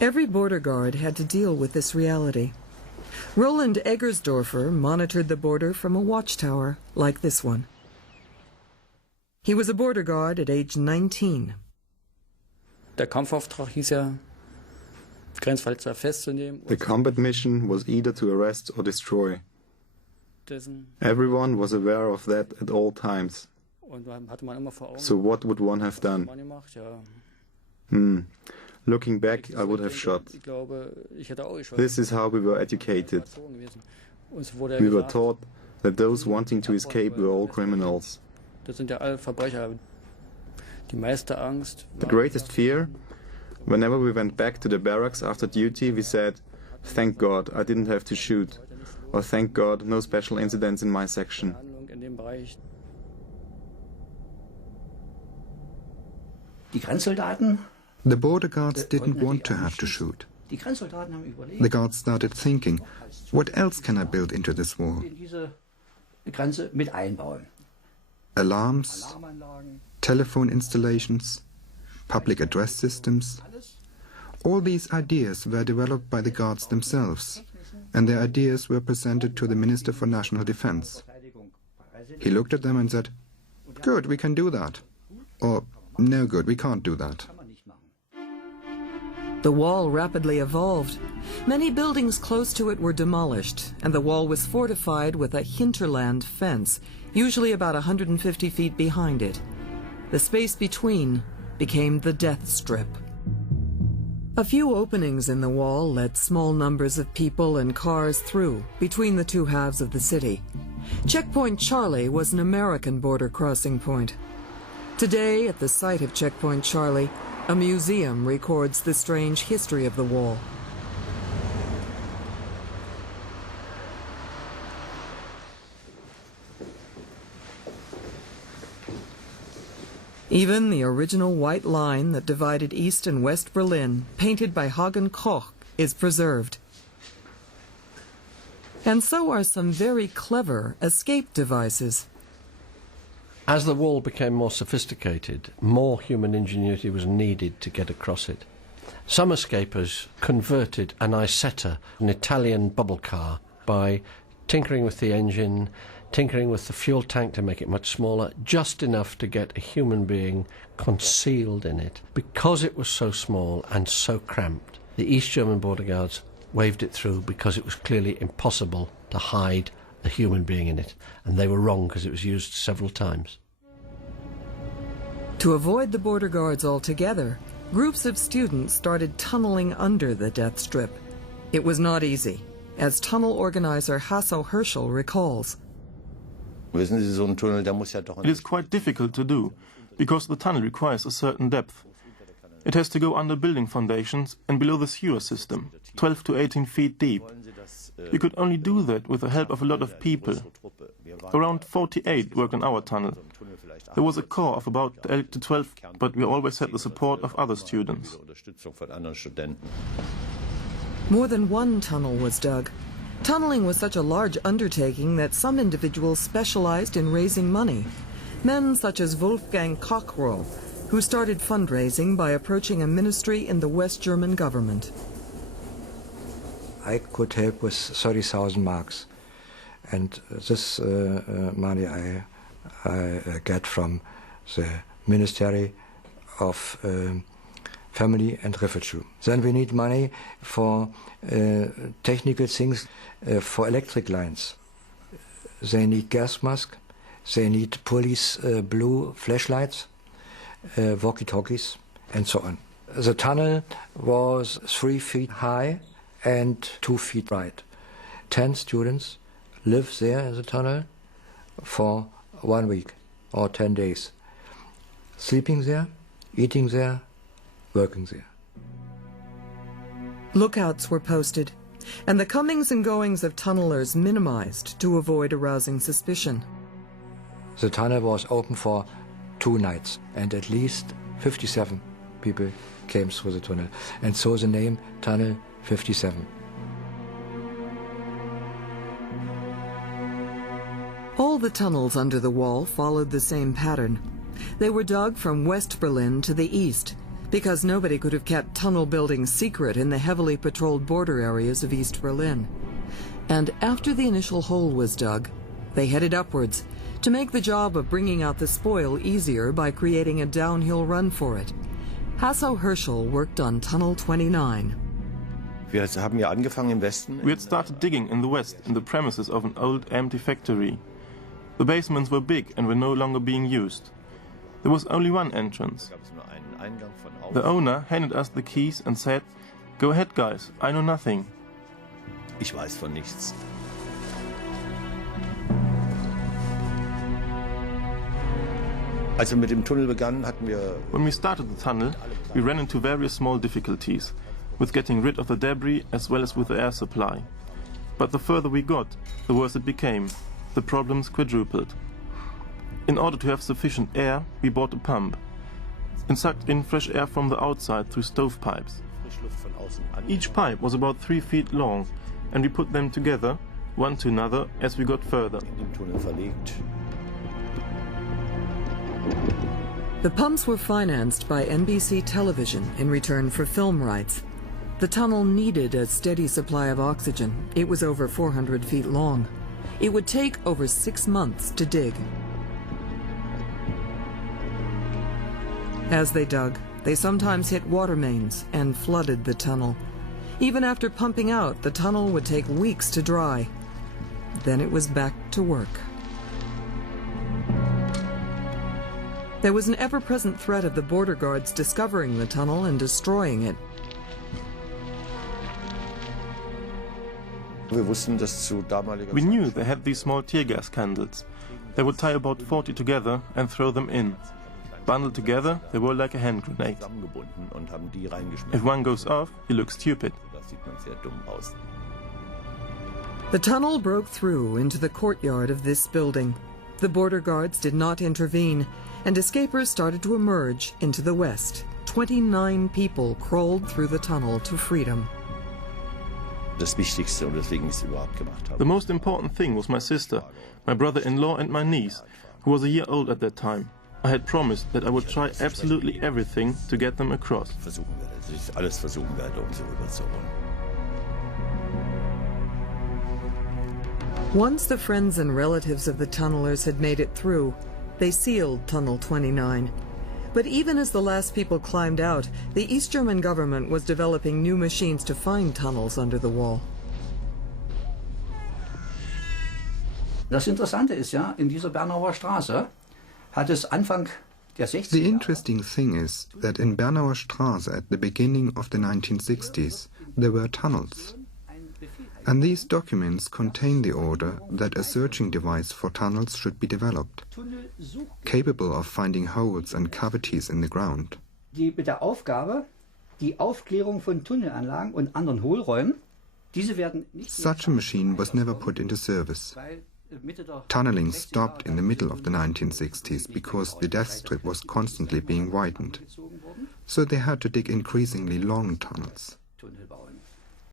Every border guard had to deal with this reality. Roland Eggersdorfer monitored the border from a watchtower like this one. He was a border guard at age 19. Der Kampfauftrag hieß ja, Grenzverletzer festzunehmen. The combat mission was either to arrest or destroy. Everyone was aware of that at all times. So what would one have done? Looking back, I would have shot. This is how we were educated. We were taught that those wanting to escape were all criminals. The greatest fear? Whenever we went back to the barracks after duty, we said, "Thank God, I didn't have to shoot." Or "Thank God, no special incidents in my section." The border guards didn't want to have to shoot. The guards started thinking, what else can I build into this wall? Alarms, telephone installations, public address systems. All these ideas were developed by the guards themselves, and their ideas were presented to the Minister for National Defense. He looked at them and said, "Good, we can do that." Or, "No good, we can't do that." The wall rapidly evolved. Many buildings close to it were demolished, and the wall was fortified with a hinterland fence, usually about 150 feet behind it. The space between became the death strip. A few openings in the wall let small numbers of people and cars through between the two halves of the city. Checkpoint Charlie was an American border crossing point. Today, at the site of Checkpoint Charlie, a museum records the strange history of the wall. Even the original white line that divided East and West Berlin, painted by Hagen Koch, is preserved. And so are some very clever escape devices. As the wall became more sophisticated, more human ingenuity was needed to get across it. Some escapers converted an Isetta, an Italian bubble car, by tinkering with the engine, tinkering with the fuel tank to make it much smaller, just enough to get a human being concealed in it. Because it was so small and so cramped, the East German border guards waved it through because it was clearly impossible to hide a human being in it, and they were wrong because it was used several times. To avoid the border guards altogether, groups of students started tunneling under the death strip. It was not easy, as tunnel organizer Hasso Herschel recalls. It is quite difficult to do, because the tunnel requires a certain depth. It has to go under building foundations and below the sewer system, 12 to 18 feet deep. You could only do that with the help of a lot of people. Around 48 work on our tunnel. There was a core of about 8 to 12, but we always had the support of other students. More than one tunnel was dug. Tunneling was such a large undertaking that some individuals specialized in raising money. Men such as Wolfgang Kochrow, who started fundraising by approaching a ministry in the West German government. I could help with 30,000 marks, and this money I get from the Ministry of Family and Refugee. Then we need money for technical things, for electric lines. They need gas mask, they need police blue flashlights, walkie-talkies, and so on. The tunnel was 3 feet high and 2 feet wide. 10 students live there in the tunnel for 1 week or 10 days, sleeping there, eating there, working there. Lookouts were posted, and the comings and goings of tunnelers minimized to avoid arousing suspicion. The tunnel was open for 2 nights, and at least 57 people came through the tunnel, and so the name Tunnel 57. All the tunnels under the wall followed the same pattern. They were dug from West Berlin to the east, because nobody could have kept tunnel building secret in the heavily patrolled border areas of East Berlin. And after the initial hole was dug, they headed upwards to make the job of bringing out the spoil easier by creating a downhill run for it. Hasso-Herschel worked on Tunnel 29. We had started digging in the west in the premises of an old empty factory. The basements were big and were no longer being used. There was only one entrance. The owner handed us the keys and said, "Go ahead, guys, I know nothing." Ich weiß von nichts. When we started the tunnel, we ran into various small difficulties, with getting rid of the debris as well as with the air supply. But the further we got, the worse it became. The problems quadrupled. In order to have sufficient air, we bought a pump and sucked in fresh air from the outside through stovepipes. Each pipe was about 3 feet long, and we put them together, one to another, as we got further. The pumps were financed by NBC Television in return for film rights. The tunnel needed a steady supply of oxygen. It was over 400 feet long. It would take over 6 months to dig. As they dug, they sometimes hit water mains and flooded the tunnel. Even after pumping out, the tunnel would take weeks to dry. Then it was back to work. There was an ever-present threat of the border guards discovering the tunnel and destroying it. We knew they had these small tear gas candles. They would tie about 40 together and throw them in. Bundled together, they were like a hand grenade. If one goes off, you look stupid. The tunnel broke through into the courtyard of this building. The border guards did not intervene, and escapers started to emerge into the west. 29 people crawled through the tunnel to freedom. The most important thing was my sister, my brother-in-law and my niece, who was a year old at that time. I had promised that I would try absolutely everything to get them across. Once the friends and relatives of the tunnelers had made it through, they sealed Tunnel 29. But even as the last people climbed out, the East German government was developing new machines to find tunnels under the wall. Das Interessante ist ja, in dieser Bernauer Straße hat es Anfang der 60er. The interesting thing is that in Bernauer Straße at the beginning of the 1960s there were tunnels. And these documents contain the order that a searching device for tunnels should be developed, capable of finding holes and cavities in the ground. Die mit der Aufgabe, die Aufklärung von Tunnelanlagen und anderen Hohlräumen, diese werden nicht. Such a machine was never put into service. Tunneling stopped in the middle of the 1960s because the death strip was constantly being widened. So they had to dig increasingly long tunnels.